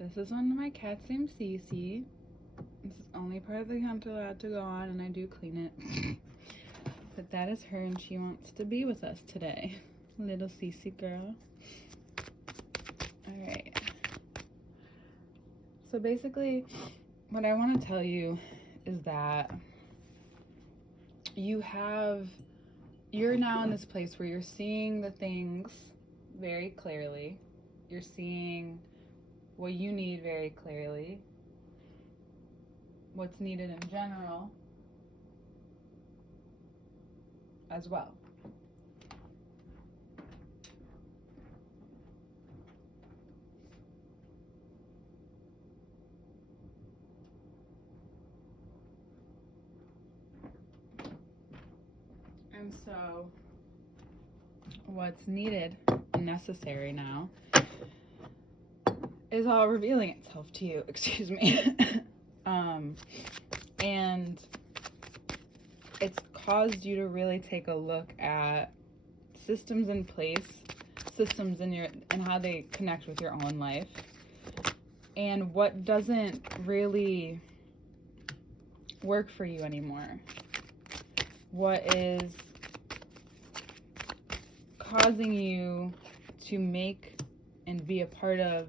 This is one of my cats named Cece. This is only part of the account allowed to go on, and I do clean it. But that is her, and she wants to be with us today. Little Cece girl. Alright. So basically, what I want to tell you is that you're now in this place where you're seeing the things very clearly. You're seeing what you need very clearly. What's needed in general as well. And so what's needed and necessary now is all revealing itself to you, excuse me. And it's caused you to really take a look at systems in place, systems and how they connect with your own life, and what doesn't really work for you anymore. What is causing you to make and be a part of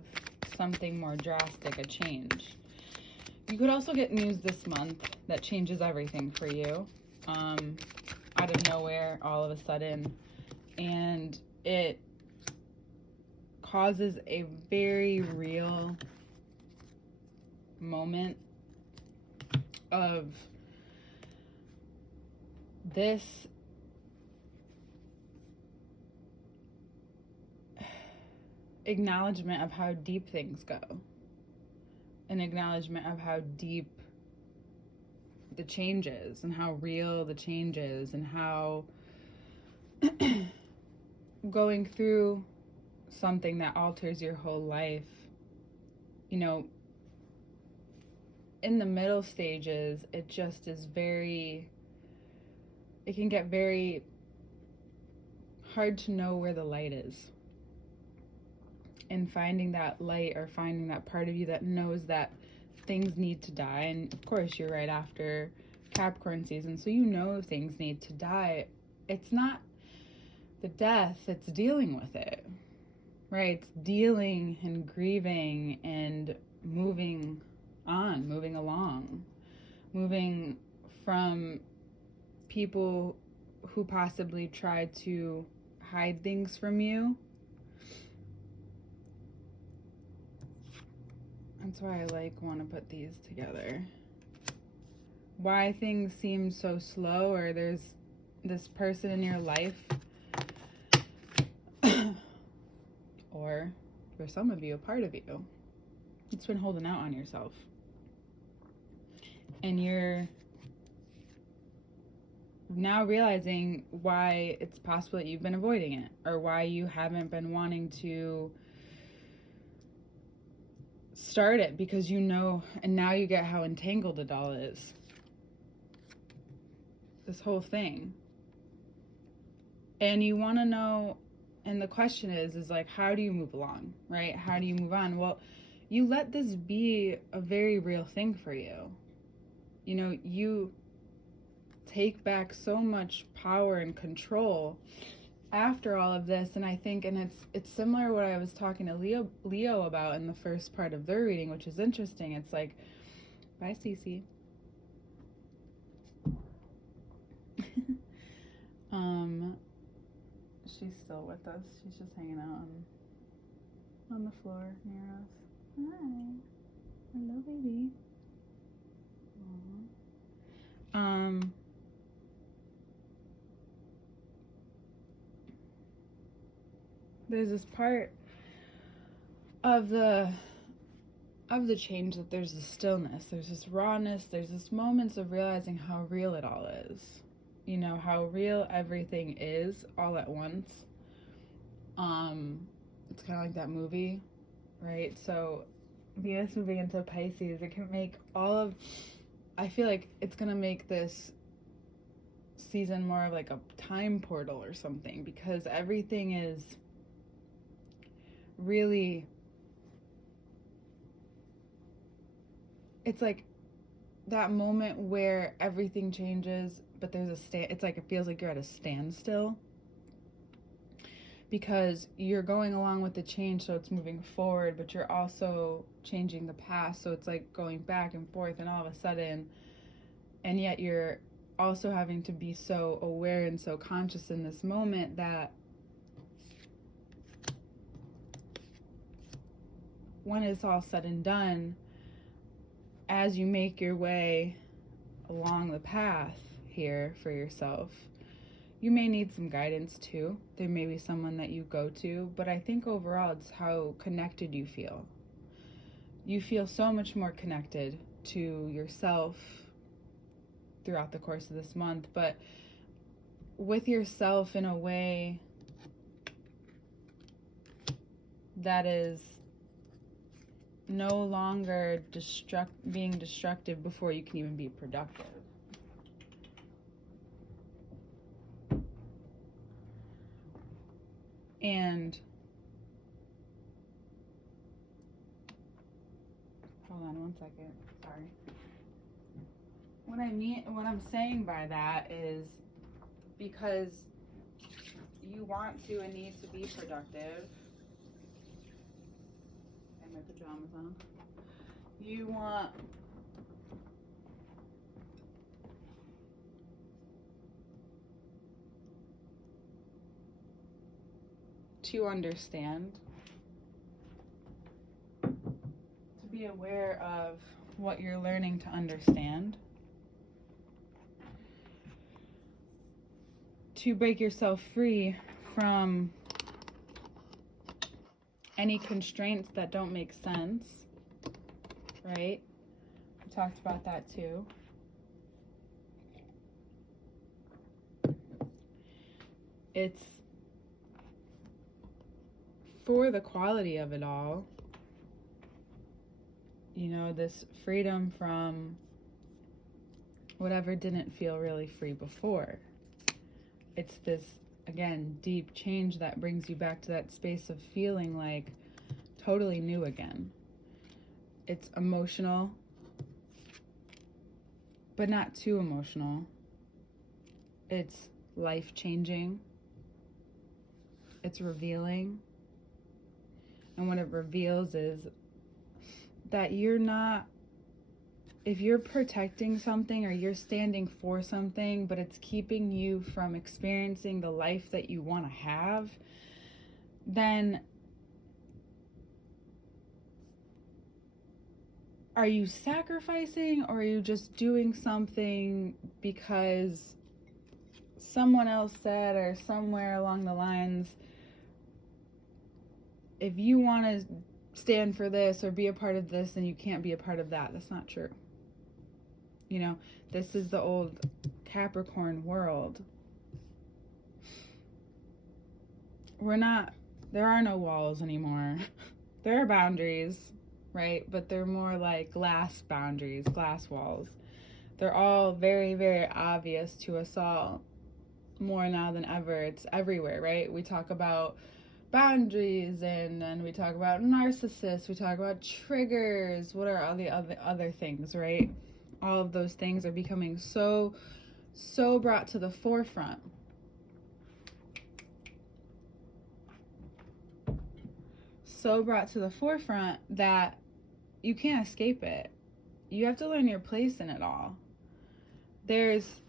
something more drastic, a change. You could also get news this month that changes everything for you, out of nowhere, all of a sudden, and it causes a very real moment of this acknowledgement of how deep things go, an acknowledgement of how deep the change is and how real the change is, and how going through something that alters your whole life, you know, in the middle stages, it just is it can get very hard to know where the light is. And finding that light, or finding that part of you that knows that things need to die. And of course, you're right after Capricorn season, so you know things need to die. It's not the death, it's dealing with it, right? It's dealing and grieving and moving on, moving along, moving from people who possibly tried to hide things from you. That's why I want to put these together. Why things seem so slow, or there's this person in your life, or for some of you, a part of you, it's been holding out on yourself. And you're now realizing why it's possible that you've been avoiding it, or why you haven't been wanting to start it, because you know, and now you get how entangled it all is. This whole thing. And you want to know, and the question is like, how do you move along, right? How do you move on? Well, you let this be a very real thing for you. You know, you take back so much power and control after all of this. And I think, and it's similar to what I was talking to Leo about in the first part of their reading, which is interesting. It's like, bye Cece. She's still with us. She's just hanging out on the floor near us. Hi. Hello, baby. Aww. There's this part of the change that there's a stillness, there's this rawness, there's this moments of realizing how real it all is. You know, how real everything is all at once. It's kind of like that movie, right? So Venus moving into Pisces, it can make I feel like it's gonna make this season more of like a time portal or something, because everything is really it's like that moment where everything changes, but there's it's like it feels like you're at a standstill, because you're going along with the change, so it's moving forward, but you're also changing the past, so it's like going back and forth, and all of a sudden, and yet you're also having to be so aware and so conscious in this moment that when it's all said and done, as you make your way along the path here for yourself, you may need some guidance too. There may be someone that you go to, but I think overall it's how connected you feel. You feel so much more connected to yourself throughout the course of this month, but with yourself in a way that is no longer being destructive before you can even be productive. And hold on one second, sorry. What I'm saying by that is because you want to and need to be productive. I have my pajamas on. You want to understand, to be aware of what you're learning to understand, to break yourself free from any constraints that don't make sense, right? We talked about that too. It's for the quality of it all, you know, this freedom from whatever didn't feel really free before. It's this, again, deep change that brings you back to that space of feeling like totally new again. It's emotional, but not too emotional. It's life-changing. It's revealing. And what it reveals is that you're not, if you're protecting something or you're standing for something, but it's keeping you from experiencing the life that you want to have, then are you sacrificing, or are you just doing something because someone else said, or somewhere along the lines, if you want to stand for this or be a part of this, then you can't be a part of that? That's not true. You know, this is the old Capricorn world. There are no walls anymore. There are boundaries, right? But they're more like glass boundaries, glass walls. They're all very, very obvious to us all, more now than ever. It's everywhere, right? We talk about boundaries, and we talk about narcissists, we talk about triggers. What are all the other things, right? All of those things are becoming so brought to the forefront. So brought to the forefront that you can't escape it. You have to learn your place in it all. There is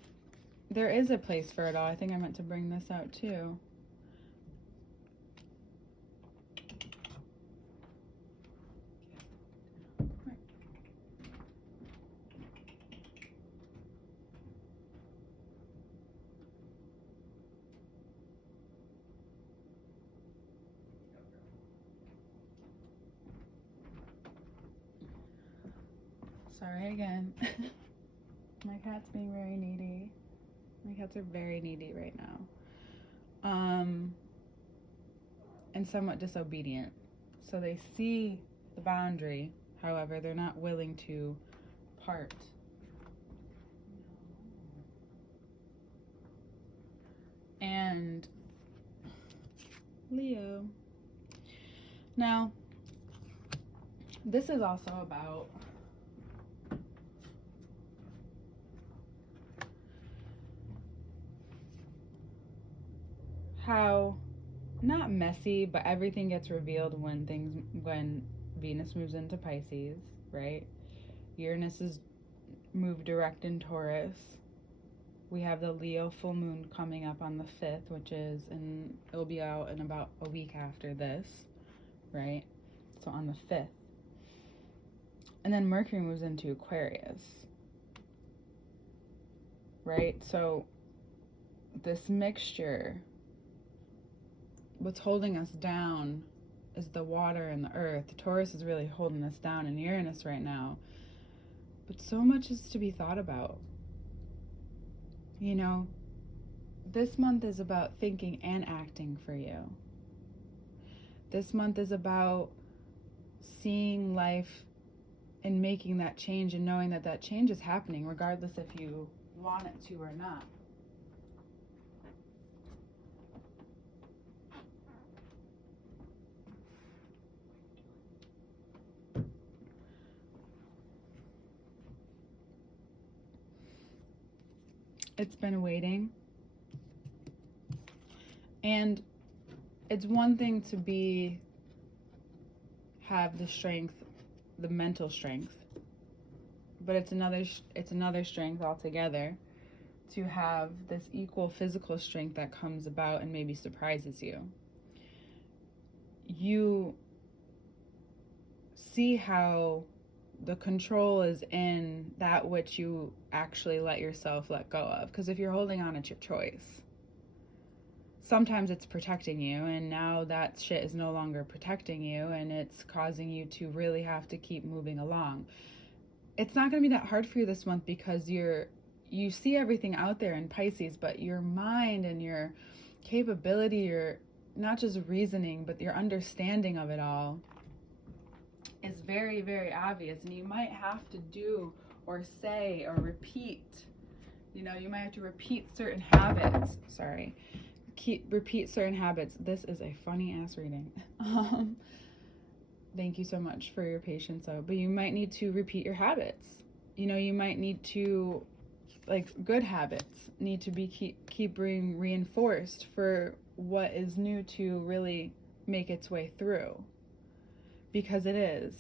a place for it all. I think I meant to bring this out too. Sorry again. My cat's being very needy. My cats are very needy right now. And somewhat disobedient. So they see the boundary, however, they're not willing to part. And Leo. Now, this is also about how not messy, but everything gets revealed when Venus moves into Pisces, right? Uranus is moved direct in Taurus. We have the Leo full moon coming up on the 5th, it'll be out in about a week after this, right? So on the 5th. And then Mercury moves into Aquarius, right? So this mixture, what's holding us down is the water and the earth. Taurus is really holding us down in Uranus right now. But so much is to be thought about. You know, this month is about thinking and acting for you. This month is about seeing life and making that change and knowing that that change is happening regardless if you want it to or not. It's been waiting. And it's one thing to have the strength, the mental strength, but it's another strength altogether to have this equal physical strength that comes about and maybe surprises you. You see how the control is in that which you actually let yourself let go of. Because if you're holding on, it's your choice. Sometimes it's protecting you, and now that shit is no longer protecting you, and it's causing you to really have to keep moving along. It's not going to be that hard for you this month because you see everything out there in Pisces, but your mind and your capability, your not just reasoning, but your understanding of it all is very, very obvious. And you might have to do or say or repeat, you might have to repeat certain habits. Repeat certain habits. This is a funny ass reading. Thank you so much for your patience though. But you might need to repeat your habits. You might need to, good habits need to be keep being reinforced for what is new to really make its way through. Because it is.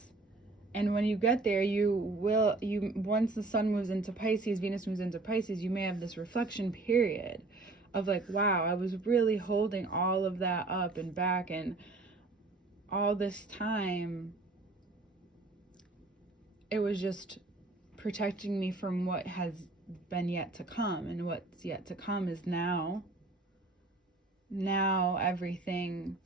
And when you get there, once the sun moves into Pisces, Venus moves into Pisces, you may have this reflection period of wow, I was really holding all of that up and back, and all this time it was just protecting me from what has been yet to come, and what's yet to come is now everything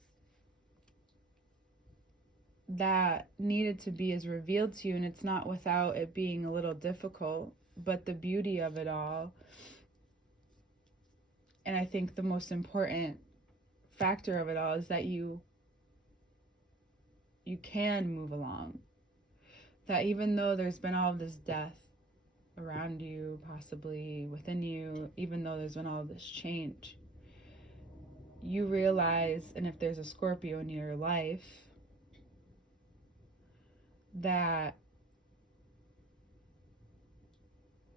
that needed to be is revealed to you, and it's not without it being a little difficult, but the beauty of it all, and I think the most important factor of it all, is that you can move along. That even though there's been all of this death around you, possibly within you, even though there's been all of this change, you realize, and if there's a Scorpio in your life, that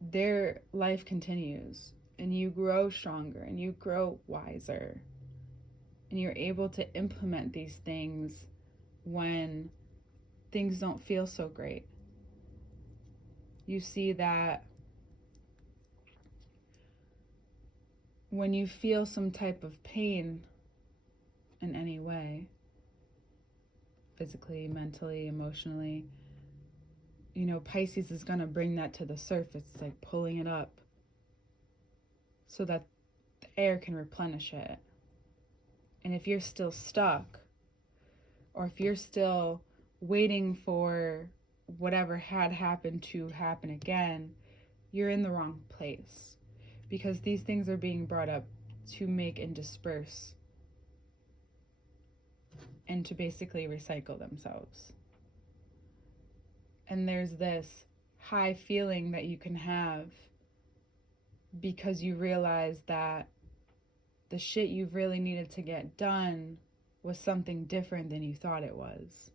their life continues, and you grow stronger, and you grow wiser, and you're able to implement these things when things don't feel so great. You see that when you feel some type of pain in any way, physically, mentally, emotionally, Pisces is going to bring that to the surface. It's like pulling it up so that the air can replenish it. And if you're still stuck, or if you're still waiting for whatever had happened to happen again, you're in the wrong place, because these things are being brought up to make and disperse and to basically recycle themselves. And there's this high feeling that you can have because you realize that the shit you really needed to get done was something different than you thought it was.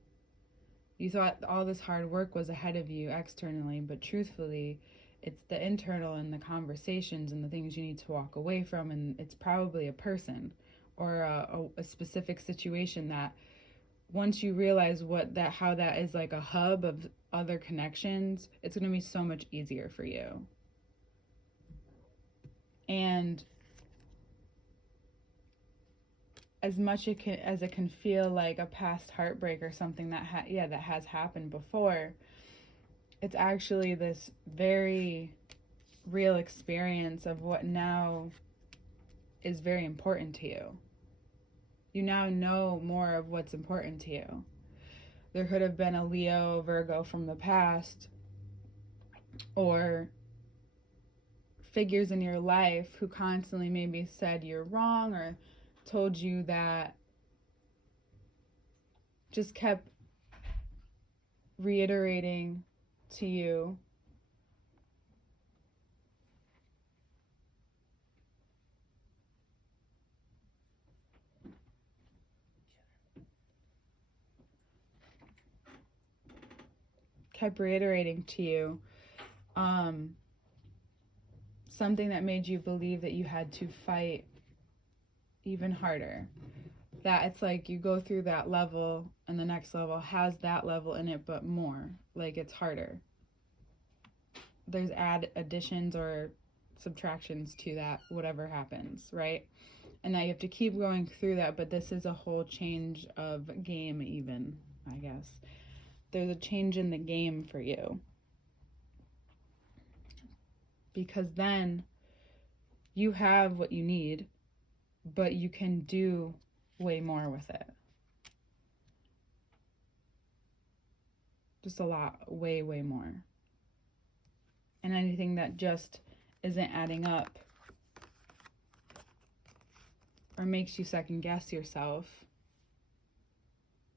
You thought all this hard work was ahead of you externally, but truthfully, it's the internal and the conversations and the things you need to walk away from, and it's probably a person or a specific situation, that once you realize how that is like a hub of other connections, it's going to be so much easier for you. And as much as it can feel like a past heartbreak or something that that has happened before, it's actually this very real experience of what now is very important to you. You now know more of what's important to you. There could have been a Leo, Virgo from the past, or figures in your life who constantly maybe said you're wrong or told you that, just kept reiterating to you something that made you believe that you had to fight even harder. That it's like you go through that level and the next level has that level in it, but more. Like it's harder. There's additions or subtractions to that, whatever happens, right? And that you have to keep going through that, but this is a whole change of game, even, I guess. There's a change in the game for you. Because then you have what you need, but you can do way more with it. Just a lot, way, way more. And anything that just isn't adding up or makes you second guess yourself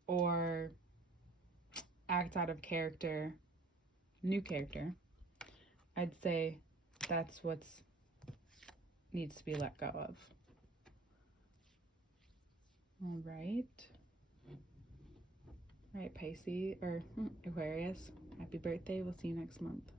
or act out of character, new character, I'd say that's what needs to be let go of. All right. All right, Pisces or Aquarius, happy birthday. We'll see you next month.